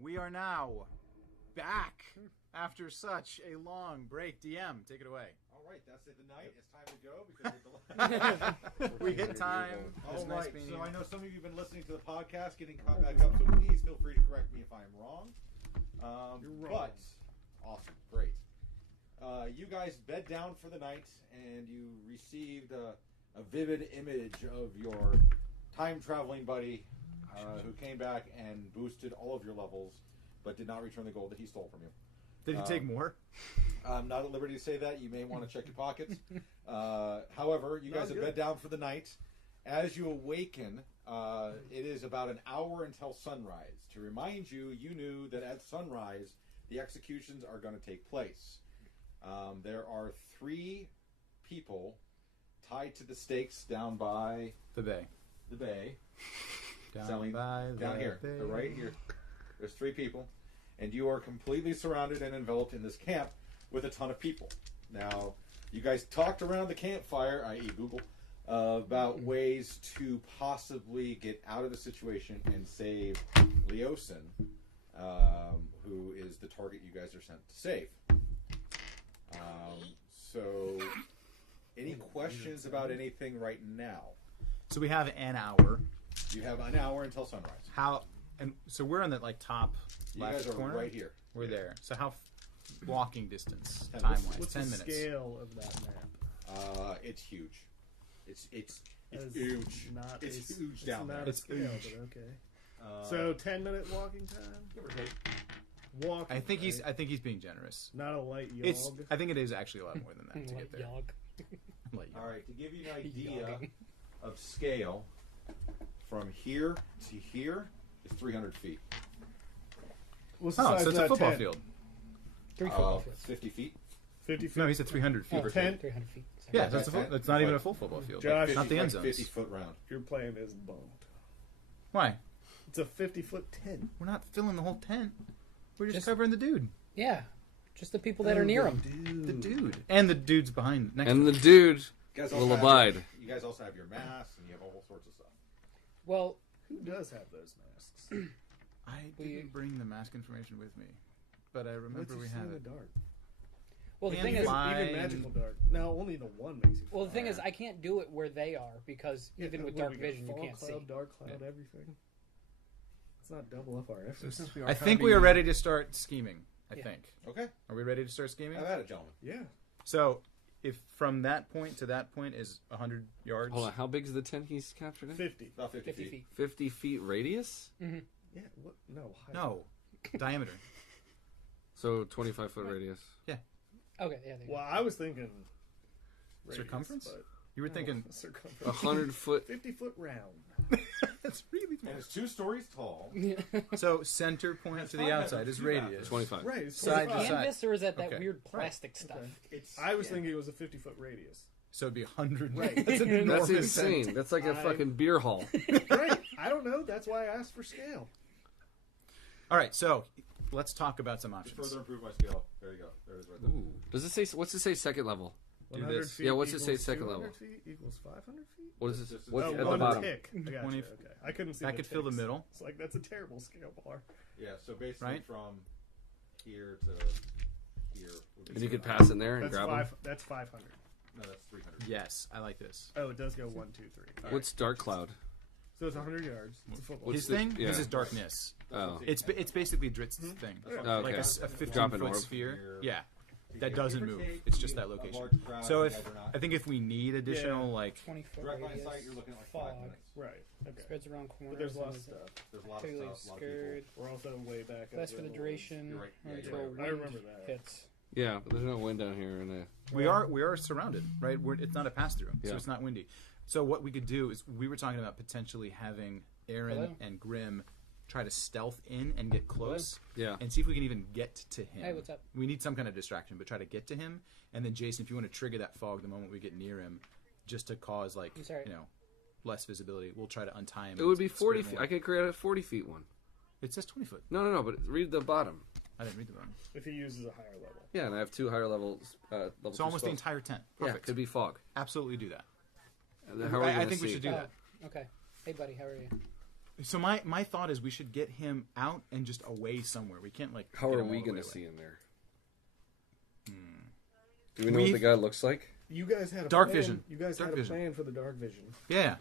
We are now back after such a long break. DM, take it away. All right, that's it. The night. It's time to go because we hit time. All Nice right. being So here. I know some of you have been listening to the podcast, getting caught back up. So please feel free to correct me if I'm wrong. You're wrong. But awesome, great. You guys bed down for the night, and you received a vivid image of your time traveling buddy who came back and boosted all of your levels, but did not return the gold that he stole from you. Did he take more? I'm not at liberty to say that. You may want to check your pockets. However, you guys have bed down for the night. As you awaken, it is about an hour until sunrise. To remind you, you knew that at sunrise, the executions are going to take place. There are 3 people tied to the stakes down by The bay. the bay. Down by Down the here. bay. They're right here. There's 3 people. And you are completely surrounded and enveloped in this camp with a ton of people. Now, you guys talked around the campfire, i.e. Google, about ways to possibly get out of the situation and save Leosin, who is the target you guys are sent to save. So, any questions about anything right now? So we have an hour. You have an hour until sunrise. How? And so we're on the top You left guys are corner. right here. We're there. So how walking distance 10 time minutes. wise? What's 10 the minutes. scale of that map? It's huge. It's As huge. Not It's a, huge down not there. a It's scale, huge. but okay. So 10-minute walking time. Give or take. Walking. I think right? he's being generous. not a light yog. It's. I think it is actually a lot more than that to get there. Light All yog. right, to give you an idea of scale, from here to here is 300 feet. What's the Oh, size so of it's a that football 10? field. 3 football fields. 50 feet. 50 feet. No, he said 300 feet. Oh, 10? 300 feet. Sorry. Yeah, that's Okay. that's not even a full football field. Josh, Like, not the end zones. 50 foot round. Your plan is bumped. Why? It's a 50-foot tent. We're not filling the whole tent. We're just Just- covering the dude. Yeah. Just the people that are near him. The dude. And the dudes behind next And to the him. dude You guys will also have abide. you guys also have your masks and you have all sorts of stuff. Well, Who does have those masks? I We- didn't bring the mask information with me, but I remember What's we he see had in the it. dark? well, the And thing you is, fly- Even Fine. magical dark. No, only the one makes you. well, the thing fire. is, I can't do it where they are because Yeah, even with what, dark we got vision, you fog can't see. cloud, dark cloud, everything. Let's not double up our efforts. I think we are ready to start scheming. I Yeah. think. Okay, Are we ready to start scheming? have at it, gentlemen. Yeah. So, if from that point to that point is 100 yards, Hold on, how big is the tent he's captured in? 50. About 50, 50 feet. feet. 50 feet radius? Mm-hmm. Yeah. What? No. Height. no, diameter. So 25 foot radius. Okay, yeah. There you Well, I was thinking radius, Circumference? but You were no, thinking circumference. 100 foot. 50-foot round. that's really small. And it's 2 stories tall. go. So center point That's to the fine, outside that's is two radius. 25. Right. It's Side to 25. side. Canvas or is that Okay. weird plastic stuff? Okay. It's. I was yeah. thinking it was a 50-foot radius. So it'd be 100. Right. That's an That's enormous That's insane. tent. That's like a I- fucking beer hall. Right. I don't know. That's why I asked for scale. All right, so let's talk about some To options. further improve my scale. There you go. There it is right there. Does it say? What's it say? Second level. Do 100 this. feet Yeah, what's it say equals second 200 level? feet equals 500 feet? What is This this? is- What's Oh, at the one bottom? tick. I got 20 you. Okay. I couldn't see That the could fill the ticks. middle. It's like, that's a terrible scale bar. Yeah, so basically Right? from here to here. would be And you could 300. pass in there and That's grab them. That's 500. No, that's 300. Yes, I like this. Oh, it does go 1, 2, 3. All right. What's dark cloud? So it's 100 yards. It's a football. His the- thing yeah. is his darkness. Oh. It's basically Dritz's thing. Oh, Like okay. a 15 Drop an foot orb. sphere. Yeah, To that give doesn't give or move. take, It's just you that need a location. large crowd, So you if guys are not- I think if we need additional like 20-foot direct line of radius. sight, you're looking at like fog. 5 minutes. Right. Okay. Spreads around corners. But there's and lots of is stuff. There's a lot of Totally stuff, a lot of scared. people. We're also way back up. Less for the there. duration You're right. Yeah, until you're wind I remember that. hits. Yeah, but there's no wind down here. And we are surrounded, right? It's not a pass through, so Yeah. it's not windy. So what we could do is we were talking about potentially having Aaron Hello? and Grim try to stealth in and get close yeah. and see if we can even get to him. Hey, what's up? We need some kind of distraction, but try to get to him. And then Jason, if you want to trigger that fog the moment we get near him, just to cause like I'm sorry. less visibility, we'll try to untie him. It would be and 40 spirit him feet. away. I could create a 40 feet one. It says 20 foot. No, but read the bottom. I didn't read the bottom. If he uses a higher level. Yeah, and I have 2 higher levels. Level So 2 almost the spells. entire tent. Yeah, Perfect. could be fog. Absolutely do that. And then how are we I gonna think we see? should do that. Okay. Hey, buddy, how are you? So my thought is we should get him out and just away somewhere. We can't like. How get are him we all the going way to away. see him there? Do we know what the guy looks like? You guys had a Dark plan. vision. You guys Dark had a vision. plan for the dark vision. Yeah,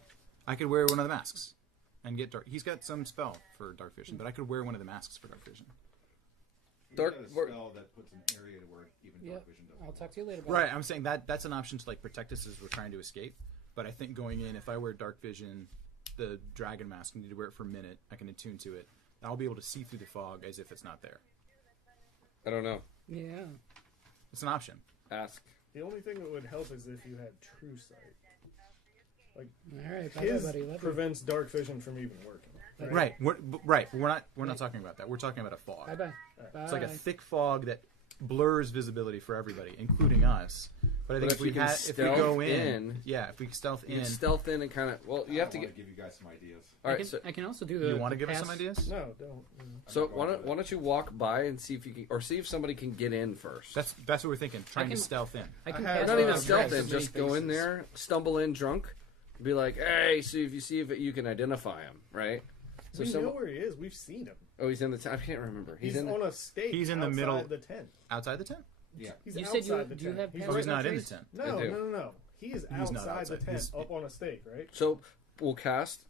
I could wear one of the masks and get dark. He's got some spell for dark vision, but I could wear one of the masks for dark vision. Dark- You got a spell that puts an area where even Yep. dark vision doesn't. I'll talk to you later. About Right, I'm saying that's an option to like protect us as we're trying to escape. But I think going in, if I wear dark vision, the dragon mask, I need to wear it for a minute. I can attune to it. I'll be able to see through the fog as if it's not there. I don't know. Yeah. It's an option. Ask. The only thing that would help is if you had true sight. Like All right. Bye, his buddy. Love you. prevents dark vision from even working. Right. We're not talking about that. We're talking about a fog. Bye bye. It's like a thick fog that blurs visibility for everybody, including us. But I think But if you can if we go stealth in, in, yeah, if we stealth You in, can stealth in and kind of. Well, you have to I get. want to give you guys some ideas. All I right. can, So, I can also do the. you want to give us pass- some ideas? No, don't. so why don't you walk by and see if you can, or see if somebody can get in first. That's what we're thinking. Trying to can- stealth in. I can I have- pass Not even Uh, stealth yes, in. many Just go in faces. there, stumble in drunk, be like, "Hey, see if you can identify him." Right. So We some. know where he is. We've seen him. Oh, he's in the. I can't remember. He's in. on a stake. He's in the outside middle- the tent. Outside the tent? Yeah. He's You outside said you the do you tent. have He's pass Oh, he's right- not in the trace? tent. No, I no, do. no, no. He is He's not outside the outside. tent, He's- up on a stake, right? So we'll cast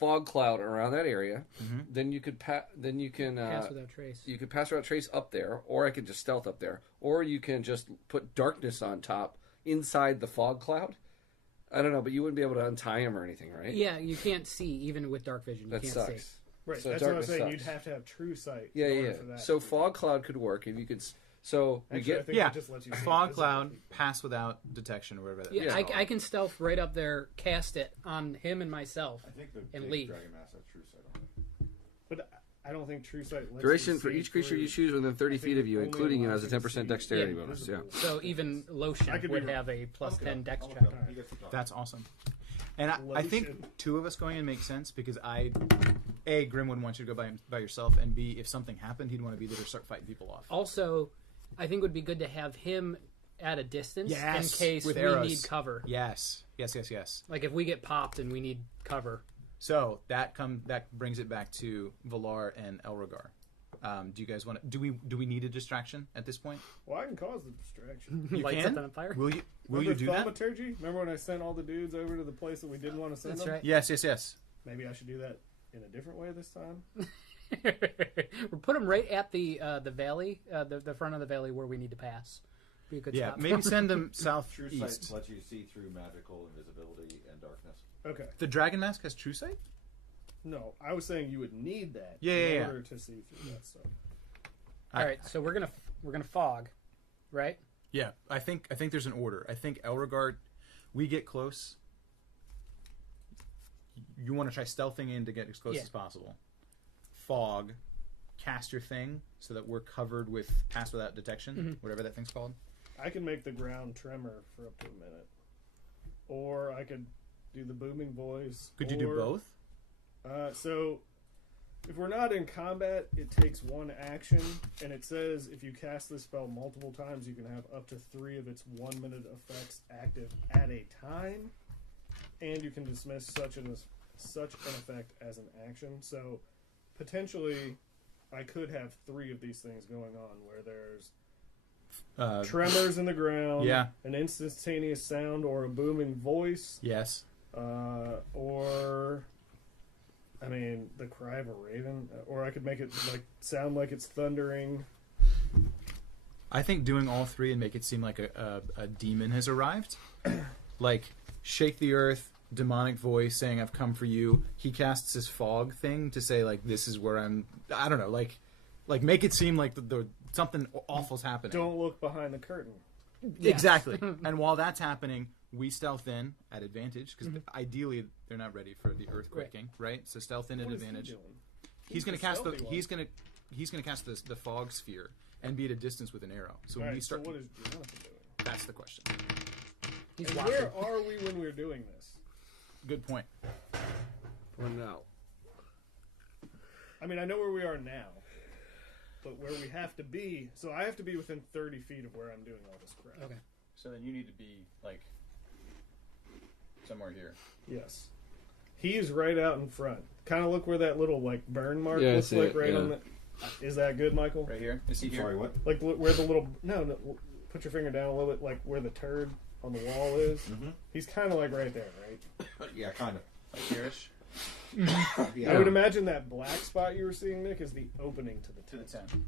fog cloud around that area. Then you could Then you can Pass without trace. you could pass without trace up there, or I could just stealth up there, or you can just put darkness on top inside the fog cloud. I don't know, but you wouldn't be able to untie him or anything, right? Yeah, you can't see even with dark vision. You That can't sucks. see. Right. So that's what I'm darkness saying. sucks. You'd have to have true sight. Yeah, in order yeah. For that. So fog cloud could work if you could. So we Actually, I get. think Yeah, it just lets you see fog it cloud, visibly. pass without detection, or whatever that Yeah, is. I can stealth right up there, cast it on him and myself. I think the And big leave. dragon mask has true sight on it. But I don't think true sight lets Duration you for see each creature through. you choose within 30 I think feet of it you, only including you, allows has a you to 10% see dexterity Yeah. bonus. Yeah. visible. So even Lotion I could be would wrong. have a plus Look it 10 up. dex I'll look check. it up. You guys keep talking. That's awesome. And I think Lotion. two of us going in makes sense because A, Grim wouldn't want you to go by yourself, and B, if something happened, he'd want to be there to start fighting people off. Also, I think it would be good to have him at a distance Yes, in case with we arrows. need cover. Yes. Like if we get popped and we need cover. So that brings it back to Valar and Elrogar. Do you guys want to? Do we need a distraction at this point? Well, I can cause the distraction. You Light can. something on fire. Will you Remember do that? thaumaturgy? Remember when I sent all the dudes over to the place that we didn't want to send That's them? right. Yes. Maybe I should do that in a different way this time. We'll put him right at the valley, the front of the valley where we need to pass. Be a good Yeah, stop. maybe send them True southeast. sight lets you see through magical invisibility and darkness. Okay. The dragon mask has true sight. No, I was saying you would need that Yeah, in yeah. order to see through that stuff. All right, so we're gonna fog, right? Yeah, I think there's an order. I think Elregard, we get close. You want to try stealthing in to get as close Yeah. as possible. Fog, cast your thing so that we're covered with pass without detection, whatever that thing's called. I can make the ground tremor for up to a minute. Or I could do the booming voice. Could you do or- both? So, if we're not in combat, it takes one action, and it says if you cast this spell multiple times, you can have up to 3 of its 1-minute effects active at a time, and you can dismiss such an effect as an action. So, potentially, I could have 3 of these things going on, where there's tremors in the ground, Yeah. an instantaneous sound, or a booming voice. Yes. Or, I mean, the cry of a raven. Or I could make it sound like it's thundering. I think doing all 3 and make it seem like a demon has arrived. Like, shake the earth, demonic voice saying, I've come for you. He casts his fog thing to say, like, this is where I don't know, like make it seem like the something awful's happening. Don't look behind the curtain. Yes. Exactly. And while that's happening, we stealth in at advantage, because ideally they're not ready for the earthquaking, right? So stealth in at What is he advantage. doing? He's going the to cast stealthy one. he's going to cast the fog sphere and be at a distance with an arrow. So when Alright, we start, so what is Jonathan doing? that's the question. He's And watching. where are we when we're doing this? Good point. For now. I mean, I know where we are now, but where we have to be. So I have to be within 30 feet of where I'm doing all this crap. Okay. So then you need to be like somewhere here. Yes. He's right out in front. Kind of look where that little like burn mark Yeah, I looks see like it, right yeah. on the. Is that good, Michael? Right here. Is he here? Sorry, what? Like where the little no, put your finger down a little bit, like where the turd on the wall is. Mm-hmm. He's kind of like right there, right? Yeah, kind of. Like here-ish? I would imagine that black spot you were seeing, Nick, is the opening to the To the tent. 10.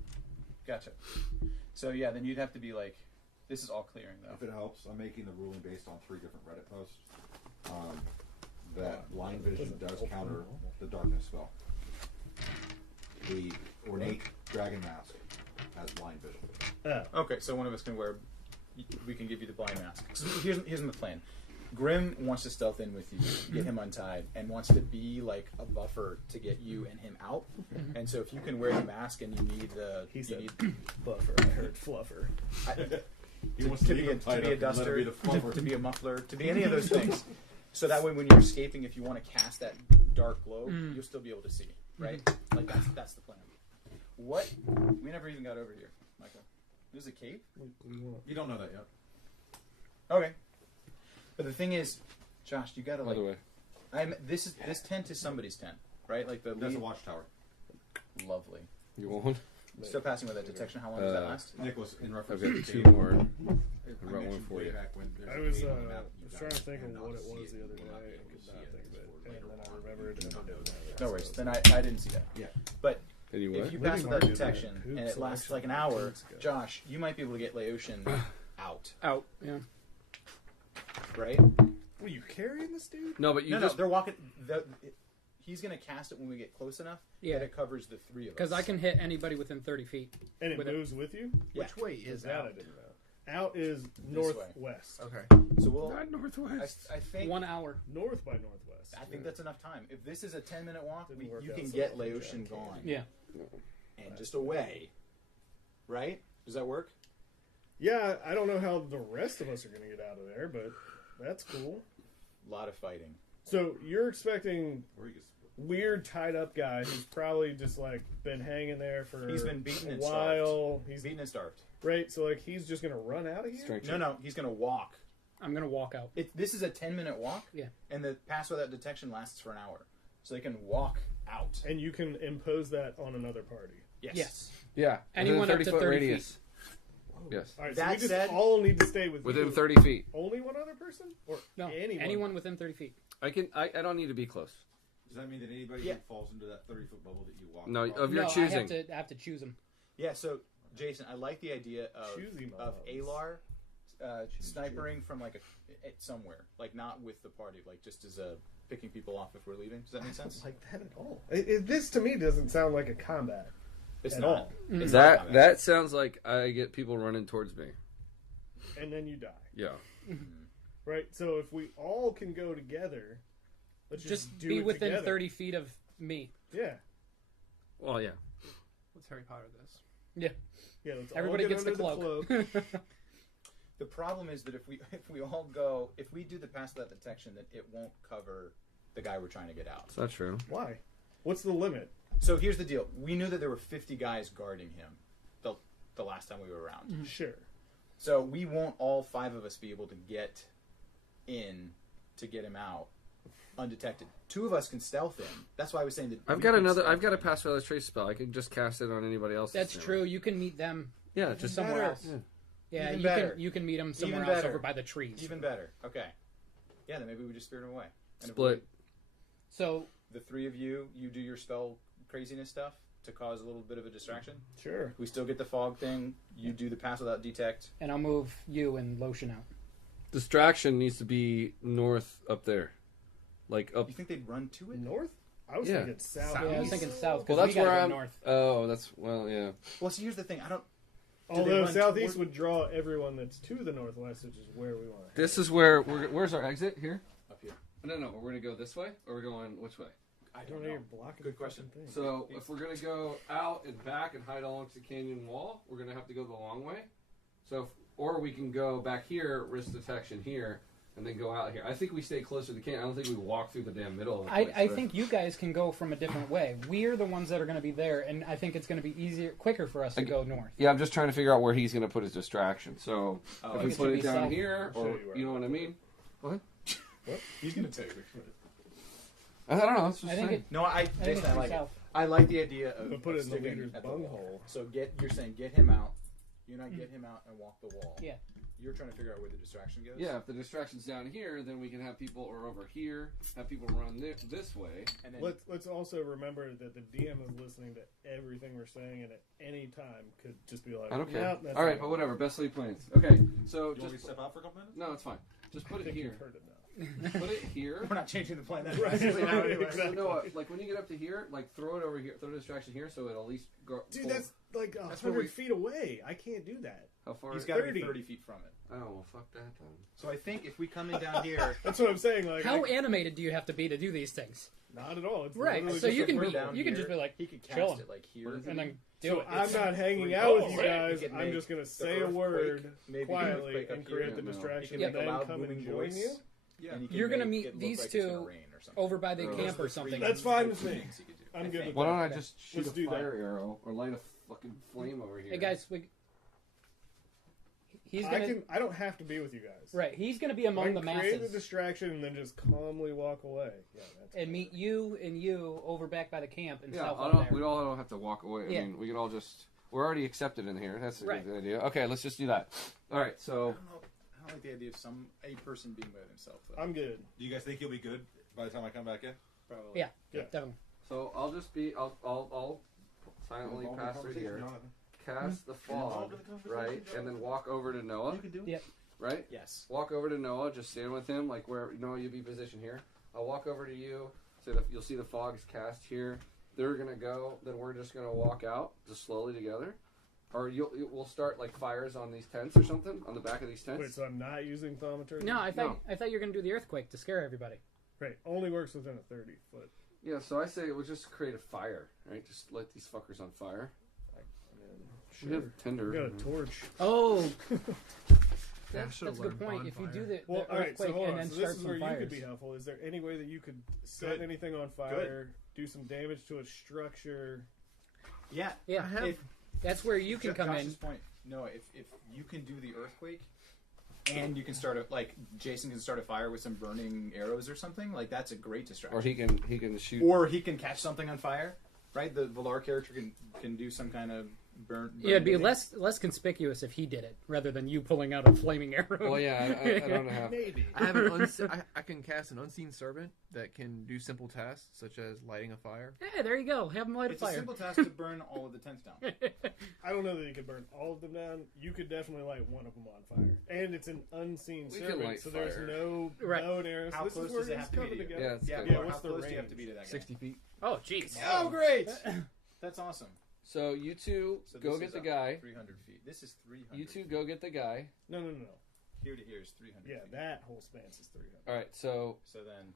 Gotcha. So yeah, then you'd have to be like, this is all clearing though. If it helps, I'm making the ruling based on 3 different Reddit posts. That line vision does counter the darkness spell. The ornate dragon mask has line vision. Okay, so one of us can wear. We can give you the blind mask. So here's the plan. Grim wants to stealth in with you, get him untied, and wants to be like a buffer to get you and him out. And so if you can wear the mask and you need the, He you said need, buffer. I heard fluffer. He wants to leave be a him tied up and let duster, him be the fluffer. to be a muffler, to be any of those things. So that way, when you're escaping, if you want to cast that dark glow, you'll still be able to see, right? Like that's the plan. What? We never even got over here, Michael. There's a cape. You don't know that yet. Okay. But the thing is, Josh, you gotta like. By the way, This tent is somebody's tent, right? Like the That's a lead. watchtower. Lovely. you want one? Still passing with that detection. How long does that last? Nicholas, in reference I've to got the 2 cave, more. I brought one mentioned for way you. back when there's I a was cave on the map, you trying to guys think of cannot what it see was the other You will not day be and able to could see not it think of it. before And later then I on. remembered You and don't I know didn't. that. No worries. Then I didn't see that. Yeah. But And you if what? you Maybe pass with Mark that did detection that and poop it lasts selection like an like hour, 2 weeks ago. Josh, you might be able to get Laotian out, Out. Yeah. right? Were you carrying this dude? No, but you No, just. they're walking. He's gonna cast it when we get close enough. Yeah. That it covers the 3 of us. Because I can hit anybody within 30 feet. And it With it. moves with you? Yeah. Which way is That I out? didn't know. Out is way. northwest. Okay. So we'll. Not northwest. I think. 1 hour. North by northwest. I think that's enough time. If this is a 10-minute walk, Didn't work you out can so get well for Laotian Jack gone Candy. Yeah. and just away. Right? Does that work? Yeah, I don't know how the rest of us are going to get out of there, but that's cool. A lot of fighting. So you're expecting Where you weird tied up guy who's probably just like been hanging there for He's been beaten a and while. He's Beaten and starved. right, so like he's just gonna run out of here. Strength No, no, he's gonna walk. I'm going to walk out. This is a 10-minute walk. Yeah. And the pass without detection lasts for an hour, so they can walk out. And you can impose that on another party. Yes. Yeah. Anyone within up to 30 foot 30 radius. Yes. All right, so That we just said- all need to stay with Within you. 30 feet. Only one other person, or No. anyone? Anyone within 30 feet. I don't need to be close. Does that mean that anybody Yeah. who falls into that 30-foot bubble that you walk No, across? of your No, choosing. I have to choose them. Yeah. So, Jason, I like the idea of Choosy of mobs. Alar snipering from like somewhere, like not with the party, like just as a picking people off if we're leaving. Does that make I don't sense? like that at all. This to me doesn't sound like a combat. It's at not. all. It's not That sounds like I get people running towards me. And then you die. Yeah. Right? So if we all can go together, let's Just do be it within together. 30 feet of me. Yeah. Well, yeah. Let's Harry Potter this. Yeah. Yeah, let's all Everybody get gets the under cloak. The problem is that if we all go, if we do the pass without detection, then it won't cover the guy we're trying to get out. It's not true. Why? What's the limit? So here's the deal: we knew that there were 50 guys guarding him the last time we were around. Sure. So we won't all 5 of us be able to get in to get him out undetected. 2 of us can stealth in. That's why I was saying that I've we got can another. stealth I've got a in. pass without trace spell. I can just cast it on anybody else. That's true. You can meet them Yeah, just somewhere better. else. Yeah, Even you better. can meet them somewhere Even else better. over by the trees. Even better. Okay. Yeah, then maybe we just spirit him away. And split. So The 3 of you do your spell craziness stuff to cause a little bit of a distraction. Sure. We still get the fog thing. You do the pass without detect. and I'll move you and Lotion out. Distraction needs to be north up there, like up. You think they'd run to it? North? I was Yeah. thinking south. Yeah, I was thinking south. Well, 'cause that's we gotta where go I'm. north. Oh, that's yeah. Well, see, here's the thing. I don't. Do they Although run southeast toward- would draw everyone that's to the northwest, which is where we want to This is where where's our exit here? Up here. No, we're gonna go this way, or we're going which way? I I don't know. You're blocking Good the question. fucking thing. So if we're gonna go out and back and hide along the canyon wall, we're gonna have to go the long way. So, or we can go back here, risk detection here, and then go out here. I think we stay closer to the canyon. I don't think we walk through the damn middle of the place. I think you guys can go from a different way. We're the ones that are going to be there, and I think it's going to be quicker for us to go north. Yeah, I'm just trying to figure out where he's gonna put his distraction. So Oh, if I we see. put It it should be down south. here, I'll or show you where you know I'm what I mean? He's going to tell you. I don't know. It's just I think saying. it. No, I think Jason, it's I like it. south. I like the idea of, But put it in the sticking leader's at the wall. bunghole. So you're saying get him out. You're not get him out and walk the wall. Yeah. You're trying to figure out where the distraction goes. Yeah, if the distraction's down here, then we can have people, or over here, have people run this way. And then Let's also remember that the DM is listening to everything we're saying, and at any time could just be like, I don't care. "Nope, that's All right, not but it." whatever. Best laid plans. Okay, so You want me to just step out for a couple minutes? no, it's fine. Just put I it think here. you've heard it now. Put it here. we're not changing the plan. That Right, drastically now right, anyway. exactly. So Noah, like when you get up to here, like throw it over here. Throw the distraction here, so it at least go. Dude, pull- that's like That's where 100 we- feet away. I can't do that. how far. He's got to 30. be 30 feet from it. Oh well, fuck that then. So I think if we come in down here, That's what I'm saying. Like, How animated do you have to be to do these things? not at all. It's Right. literally So just you a can we're be. down You can here, just be like, he could cast chill 'em. it like here. What is it? and then do So it. I'm not hanging out Oh, with you right. guys. He can I'm make just gonna the say a earthquake, word maybe quietly earthquake up and here. create the Yeah, no. distraction, He and can make a then loud come and booming join voice. you. Yeah. And he can You're gonna make meet it look these like it's two gonna rain or something. over by the Those camp are or the something. three That's fine with me. things he could do. I'm I good think. with Why don't I Okay. just shoot Let's a do that. fire arrow or light a fucking flame over here? Hey guys, he's I gonna. can. I don't have to be with you guys. Right. He's gonna be among I the can create the masses distraction and then just calmly walk away. Yeah, that's and meet you and you over back by the camp and Yeah, south I up don't, there. we all don't have to walk away. Yeah. I mean, we can all just. We're already accepted in here. That's a Right. good idea. Okay, let's just do that. All right, I so don't know. I don't like the idea of a person being by himself. Though. I'm good. Do you guys think you'll be good by the time I come back in? Probably. Yeah. Yeah. Definitely. so I'll just be. I'll silently pass through here, cast the fog, right, and then walk over to Noah. Yep. Right. Yes. Walk over to Noah. Just stand with him, like where Noah you'll be positioned here. I'll walk over to you. So that you'll see the fog's cast here. They're gonna go. Then we're just gonna walk out, just slowly together. Or we'll start like fires on these tents or something on the back of these tents. Wait, so I'm not using thaumaturgy? No, I thought you were gonna do the earthquake to scare everybody. Right. Only works within a 30-foot. Yeah, so I say we'll just create a fire, right? Just light these fuckers on fire. We Sure. have tinder. We got a torch. Oh, Yeah, that's should've a good learned point. If you bonfire. do the Well, all right. earthquake So hold and on. then So start this is some where you fires. could be helpful. Is there any way that you could set Good. anything on fire, do some damage to a structure? Yeah. Yeah, If, that's where you can come Josh's in. point. No, if you can do the earthquake, and you can start a Jason can start a fire with some burning arrows or something. Like that's a great distraction. Or he can shoot. Or he can catch something on fire. Right. The Valar character can do some kind of burn. Yeah, it'd be thing. less conspicuous if he did it rather than you pulling out a flaming arrow. Well, yeah, I don't have. Maybe. I have an I can cast an unseen servant that can do simple tasks such as lighting a fire. Yeah, there you go. Have him light It's a a fire. simple task to burn all of the tents down. I don't know that you could burn all of them down. You could definitely light one of them on fire. And it's an unseen We can servant, light so fire. there's no Right. bow and arrows. How So this close is where does it it's have to be coming to you? together. Yeah, it's Yeah, good. Yeah, Valar, what's how the close do you have range? to be to that guy? 60 feet. Oh, jeez. Oh, great! That's awesome. So you two So go this get is the up guy. 300 feet. This is 300. You two go get the guy. No. Here to here is 300. Yeah, feet. that whole span is 300. All right. So So then,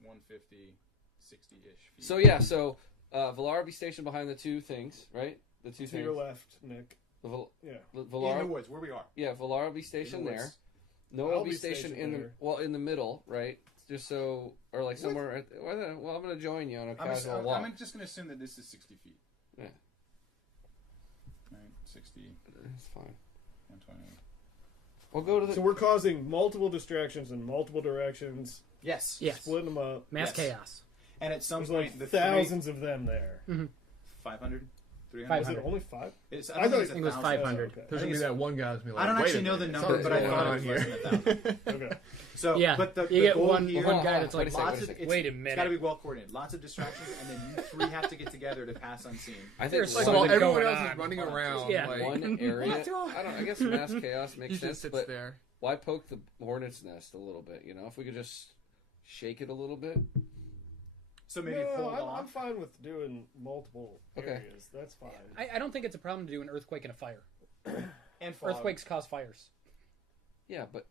150, 60-ish feet. so Valar will be stationed behind the two things, right? The two To things. your left, Nick. The Yeah. in the Valar. woods where we are. Yeah, Valar will be In stationed the there. woods. Noah I'll will be be stationed stationed in there. in the middle, right? Just so, or like somewhere. Well, I'm going to join you on a casual walk. I'm just going to assume that this is 60 feet. Yeah. Right, 60, It's fine. 120. We'll go to the. So we're causing multiple distractions in multiple directions, Yes. Yes. splitting them up. Mass Yes. chaos. And at some There's point, like the thousands of them there. 500, 300. Is 500. it only 5? It's, I thought it's it a was thousand. 500. Okay. There's gonna be that one guy that's gonna be like, I don't "Wait a actually know the minute, number, but I something's thought going it was on less than 1,000. Okay. So, Yeah, but the you get goal one here, guy that's like, Wait a second, lots of, wait a it's, wait a It's minute. got to be well coordinated. Lots of distractions, and then you three have to get together to pass unseen. I think There's So something while one, everyone going else on. is running around, Yeah. like, one area. What? I guess mass chaos he makes just sense, sits but there. why poke the hornet's nest a little bit? You know, if we could just shake it a little bit. So maybe No, hold I'm off. fine with doing multiple Okay. areas. That's fine. I don't think it's a problem to do an earthquake and a fire. And fog. Earthquakes cause fires. Yeah, but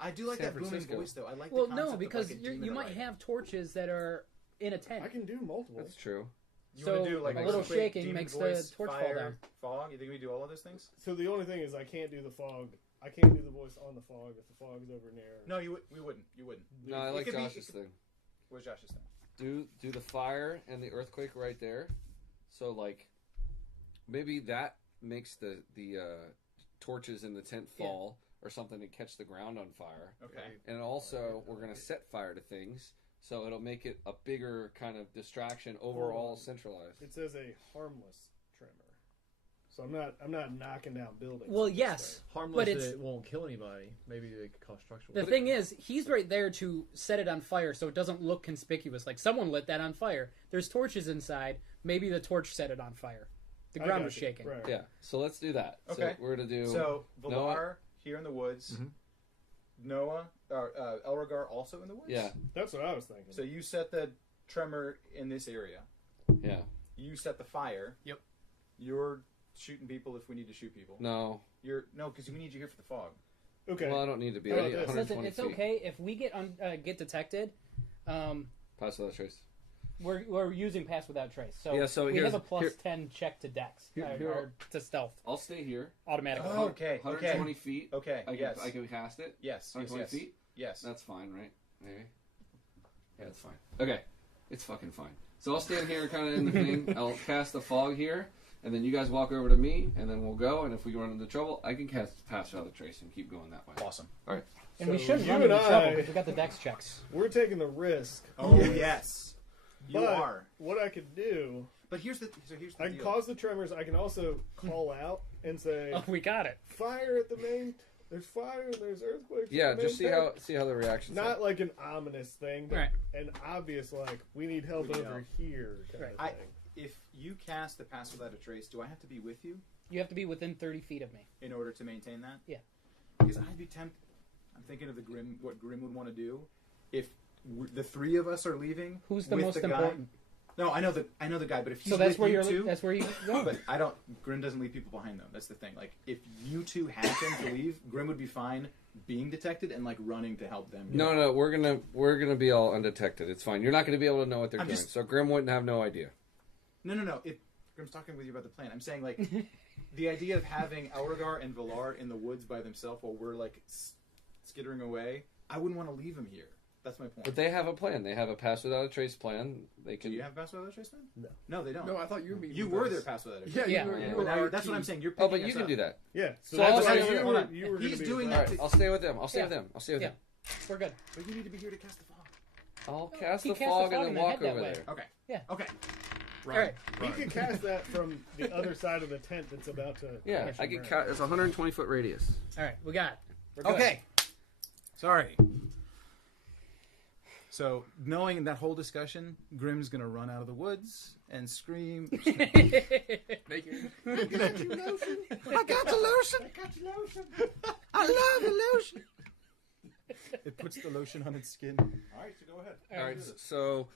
I do like San that booming Francisco. voice, though. I like Well, the concept no, because of like a you demon might arriving. have torches that are in a tent. I can do multiple. that's true. You wanna So do like a little earthquake, shaking demon makes the voice, torch fall fire, down. Fog. You think we do all of those things? So the only thing is I can't do the fog. I can't do the voice on the fog if the fog's over near. No, we wouldn't. You wouldn't. No, I It like could be- Josh's thing. What's Josh's thing? Do the fire and the earthquake right there. So like, maybe that makes the torches in the tent fall or something to catch the ground on fire. Okay. And also, we're gonna set fire to things. So it'll make it a bigger kind of distraction overall centralized. It says a harmless tremor. So I'm not knocking down buildings. Well, with this yes, thing. Harmless, but that it's it won't kill anybody. Maybe it could cause structural. the thing is, he's right there to set it on fire, so it doesn't look conspicuous. Like someone lit that on fire. There's torches inside. Maybe the torch set it on fire. The I ground got was you. shaking. Right. Yeah. So let's do that. Okay. So we're gonna do. So Noah? Valar here in the woods. Mhm. Noah, Elrogar also in the woods. Yeah. That's what I was thinking. So you set the tremor in this area. Yeah. You set the fire. Yep. You're shooting people if we need to shoot people. No. No, because we need you here for the fog. okay. Well, I don't need to be. How I about need this? 120 Listen, it's feet. okay if we get detected. Pass without trace. We're using pass without trace, so, Yeah, so we here's- have a plus here- 10 check to dex Here- or to stealth I'll stay here. automatically. Oh, okay. 120 feet. Okay. I can, yes. I can cast it. Yes. 120 yes. feet. Yes. That's fine, right? Maybe. Yeah, it's fine. Okay, it's fucking fine. So I'll stand here, kind of in the thing. I'll cast the fog here, and then you guys walk over to me, and then we'll go. And if we run into trouble, I can cast pass without trace and keep going that way. Awesome. And we So shouldn't you run into and trouble I- because we got the dex checks. We're taking the risk. Oh yes. You But are. what I could do, But here's the I can deal. cause the tremors. I can also call out and say, Oh, we got it. "Fire at the main. There's fire and there's earthquakes." Yeah, at the just main see how the reactions. Not like an ominous thing, but Right. an obvious like we need help We need over help. here kind Right. of thing. If you cast the pass without a trace, do I have to be with you You have to be within 30 feet of me. in order to maintain that? Yeah. Because I'd be tempted. I'm thinking of what Grim would want to do if the three of us are leaving. Who's the with most guy. important? No, I know the guy, but if he's So that's with where you you're. two, That's where you go. but I don't. Grim doesn't leave people behind though. That's the thing. Like if you two happen to leave, Grim would be fine being detected and like running to help them. No, we're gonna be all undetected. It's fine. You're not gonna be able to know what they're I'm doing. just- So Grim wouldn't have no idea. No. If Grim's talking with you about the plan, I'm saying like the idea of having Elrogar and Valar in the woods by themselves while we're like skittering away. I wouldn't want to leave them here. That's my point. But they have a plan. They have a pass without a trace plan. They Do can. you have pass without a trace, man? No. No, they don't. No, I thought you were being. You were their pass without a trace. Yeah, Yeah. you were. Yeah. You But were now our that's what key. I'm saying. You're Oh, picking but you us can up. do that. Yeah. So So that's I'll why stay you here. were, Hold on. you were He's gonna be doing with that us. to- I'll stay with them. I'll stay Yeah. with them. I'll stay with Yeah. them. We're good. But you need to be here to cast the fog. I'll cast He the cast fog the fog and then and walk head that over way. there. Okay. Yeah. Okay. All right. He can cast that from the other side of the tent that's about to. Yeah, crash I and can burn. cut. It's a 120 foot radius. All right. We got it. We're good. Okay. Sorry. So, knowing that whole discussion, Grim's gonna run out of the woods and scream. Naked. I got the lotion. I got the lotion. I love the lotion. It puts the lotion on its skin. All right, so go ahead. All right. Do this. So,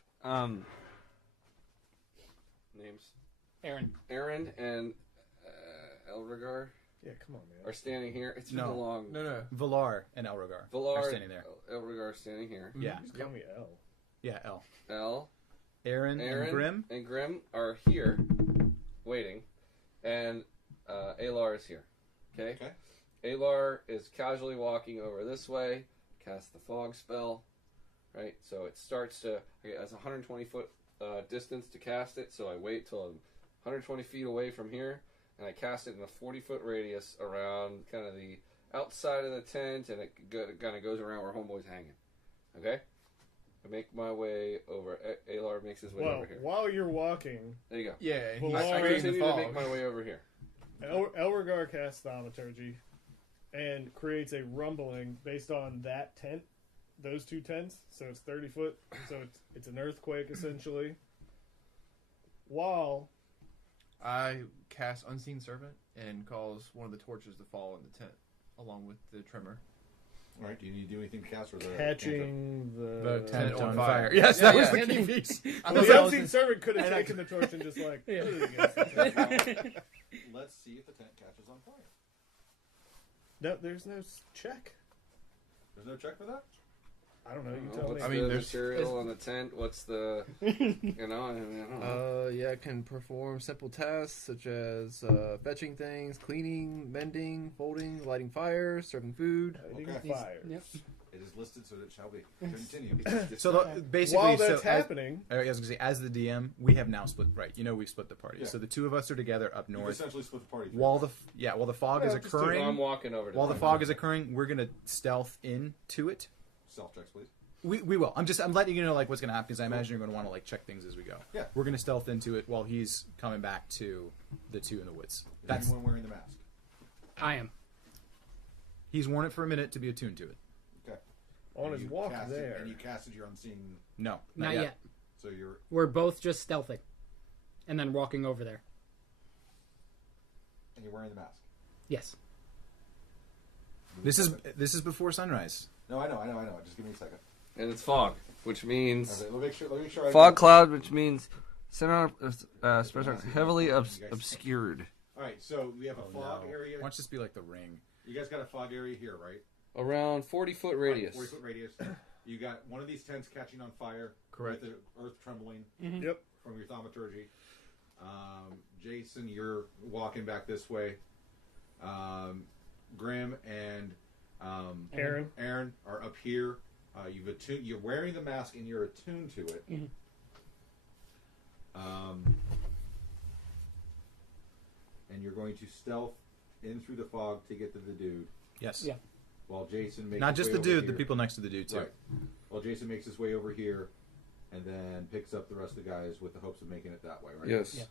names. Aaron. Aaron and Elrogar Yeah, come on, man. are standing here. It's been No. a long. No. Valar and Elrogar Valar are standing there. Elrogar standing here. Yeah. Just call me L. Yeah, El. El, Aaron and Grim. and Grim are here, waiting, and Alar is here. Okay. Okay. Alar is casually walking over this way. Cast the fog spell. Right. So it starts to. Okay, that's 120 foot distance to cast it. So I wait till I'm 120 feet away from here, and I cast it in a 40 foot radius around kind of the outside of the tent, and it kind of goes around where Homeboy's hanging. Okay. I make my way over. Alar makes his way Well, over here. while you're walking, There you go. Yeah, and Well, he's I I creating continue the to fog. make my way over here. Elrogar casts Thaumaturgy and creates a rumbling based on that tent, those two tents. So it's 30 foot. So it's an earthquake essentially. While I cast Unseen Servant and cause one of the torches to fall in the tent, along with the tremor. All right, do you need to do anything to cast or the catching The the tent on on fire. fire. Yes, Yeah, that was yeah. the key piece. I Well, thought the that was unseen servant could have taken the torch and just like Yeah. put it against the tent. Let's see if the tent catches on fire. No, there's no check. There's no check for that? I don't know. You tell me. What's I mean, the there's- material on the tent? What's the I don't know. Yeah, it can perform simple tasks such as fetching things, cleaning, mending, folding, lighting fires, serving food. Lighting Okay. fires. Yep. It is listed, so it shall be. Continue. So basically, While so that's as, happening, I was gonna say, as the DM, we have now split. Right, you know, we've split the party. Yeah. So the two of us are together up You've north. essentially split the party. While the fog is Yeah, just do- I'm occurring, walking over to while the them. fog is occurring, we're gonna stealth into it. Self checks, please. We will. I'm letting you know like what's going to happen because I imagine you're going to want to like check things as we go. Yeah. We're going to stealth into it while he's coming back to the two in the woods. Is That's anyone wearing the mask? I am. he's worn it for a minute to be attuned to it. Okay. On his You walk casted- there. And you casted your unseen. No, Not yet. So you're. We're both just stealthing, and then walking over there. And you're wearing the mask. Yes. This is before sunrise. No, I know. Just give me a second. And it's fog, which means Okay, let me make sure. I fog cloud, which means center spectrum heavily obscured. All right, so we have a fog area. Watch this be like the ring. You guys got a fog area here, right? Around 40-foot radius. 40-foot radius. You got one of these tents catching on fire. Correct. With the earth trembling. Yep. From your thaumaturgy. Jason, you're walking back this way. Grim and Aaron are up here. You're wearing the mask and you're attuned to it. Mm-hmm. And you're going to stealth in through the fog to get to the dude. Yes. Yeah. While Jason makes Not his just way the over dude, the here. people next to the dude too. Right. Well, Jason makes his way over here, and then picks up the rest of the guys with the hopes of making it that way, right? Yes. Yeah.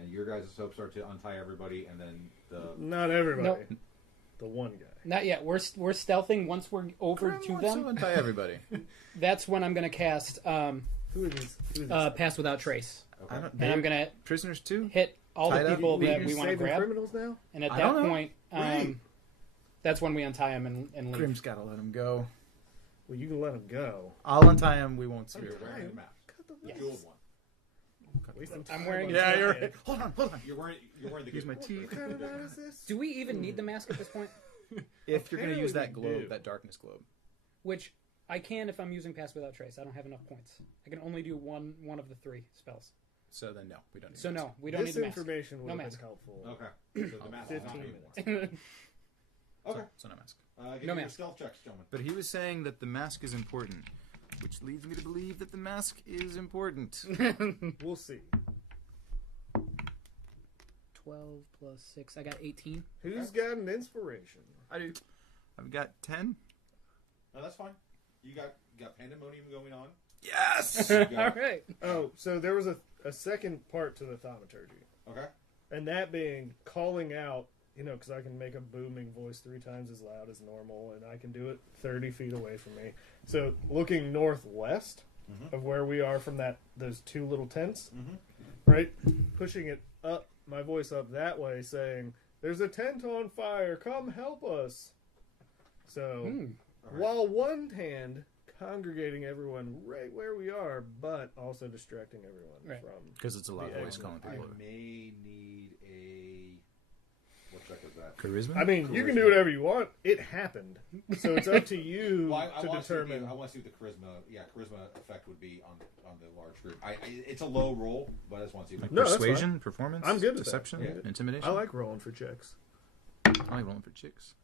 And your guys' hopes are to untie everybody, and then the Not everybody. Nope. The one guy. Not yet. We're stealthing. Once we're over Grim to wants to them, untie everybody. that's when I'm gonna cast Who is this? Who is this? Pass Without Trace, okay. I don't, and I'm gonna prisoners too. hit all Tied the up, people beaten, that we want to Saving grab, criminals now? and at I that don't know. point, Right. that's when we untie him and leave. Grim's got to let him go. Well, you can let him go. I'll untie him. We won't So screw. you're wearing the mask. Yes. Jeweled one. Waste some I'm time wearing on it. Yeah, this you're guy. right. Hold on. You're wearing the Use my good teeth. What kind of night is this? Do we even need the mask at this point? If you're going to use that Apparently we globe, do. that darkness globe. Which I can if I'm using Pass Without Trace. I don't have enough points. I can only do one of the 3 spells. So then no, we don't need So this. no, we don't This need the mask. information would No have been mask. helpful. Okay. So the mask is not 15 anymore. minutes. Okay. So no mask. Give No me your mask. stealth checks, gentlemen. But he was saying that the mask is important, which leads me to believe that the mask is important. We'll see. 12 plus 6. I got 18. Who's got an inspiration? I do. I've got 10. No, that's fine. You got pandemonium going on. Yes! You All got- right. Oh, so there was a second part to the thaumaturgy. Okay. And that being calling out, because I can make a booming voice 3 times as loud as normal, and I can do it 30 feet away from me. So looking northwest of where we are from those 2 little tents, right? Pushing it up, my voice up that way, saying, "There's a tent on fire, come help us." So while one hand congregating everyone right where we are, but also distracting everyone Right. from... Because it's a loud Yeah, voice calling I people over. may need a. What check is that? Charisma? I mean, you can do whatever you want. It happened. So it's up to you Well, I to want determine. I want to see what the charisma effect would be on the large group. It's a low roll, but I just want to see. Like No, that's persuasion, performance, I'm good with that. deception, Yeah. intimidation. I like rolling for checks. I like rolling for chicks.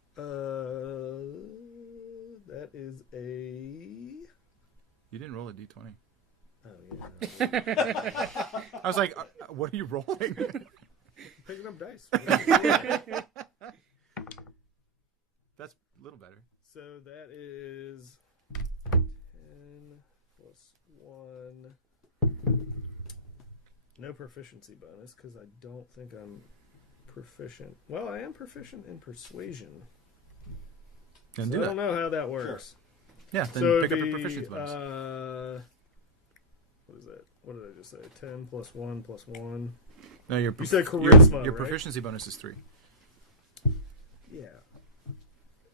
That is a... You didn't roll a d20. Oh, yeah. I was like, what are you rolling? Picking up dice. That's a little better. So that is 10 plus 1. No proficiency bonus because I don't think I'm proficient. Well, I am proficient in persuasion. Then So do I don't that. know how that works. Yeah, then So pick up it'd your be, proficiency bonus. what is that? What did I just say? 10 plus 1 plus 1. No, your You said charisma, Your right? proficiency bonus is 3. Yeah.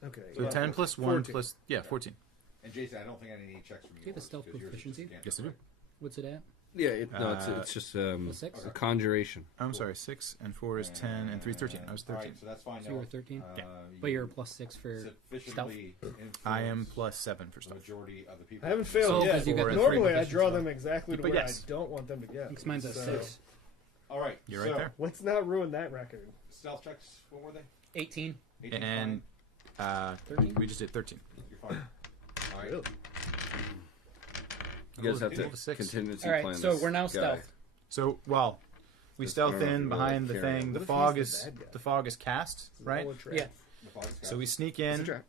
Okay. So yeah. 10 plus 1 14. plus 14. And Jason, I don't think I need any checks from you. Do you have a stealth because yours is just proficiency? a cantrip, Yes, I do. right? What's it at? Yeah, it's just A 6? a conjuration. I'm sorry, 6 and 4 is 10 and 3 is 13. I was 13. All right, so that's fine. So you were 13? Yeah. But you're a plus 6 for stealth. sufficiently I am influence plus 7 for the stealth. majority of the people. I haven't failed Oh, yet. because you got the Normally, three I draw proficiency. them exactly to But where yes. I don't want them to get. Thanks, mine's a So, 6. All right, You're right so, there. Let's not ruin that record. Stealth checks. What were they? 18. 18 And 13? we just did 13. you're fine. All right. Really? You guys have Roll to a 6. contingency All right, plan. so this we're now guy. stealth. So, well, we stealth I don't know if in you behind really the care. thing. What The if fog he's is the bad guy? the fog is cast, right? All a trap. Yeah. The fog is So we sneak in.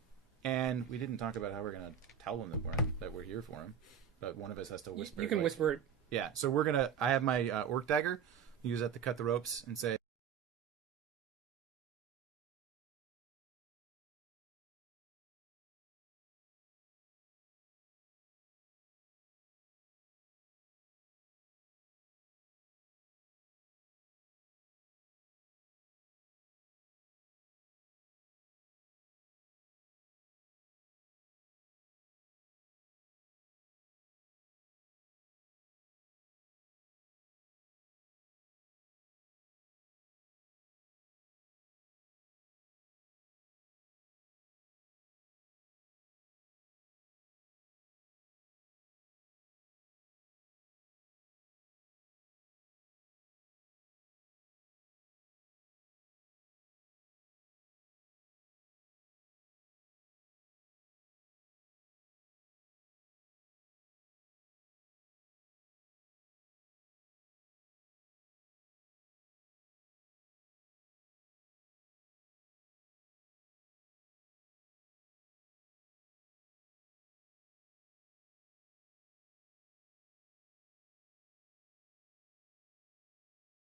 And we didn't talk about how we're gonna tell him that we're here for him, but one of us has to whisper. You can like- whisper it. Yeah, so we're gonna. I have my orc dagger. Use that to cut the ropes and say,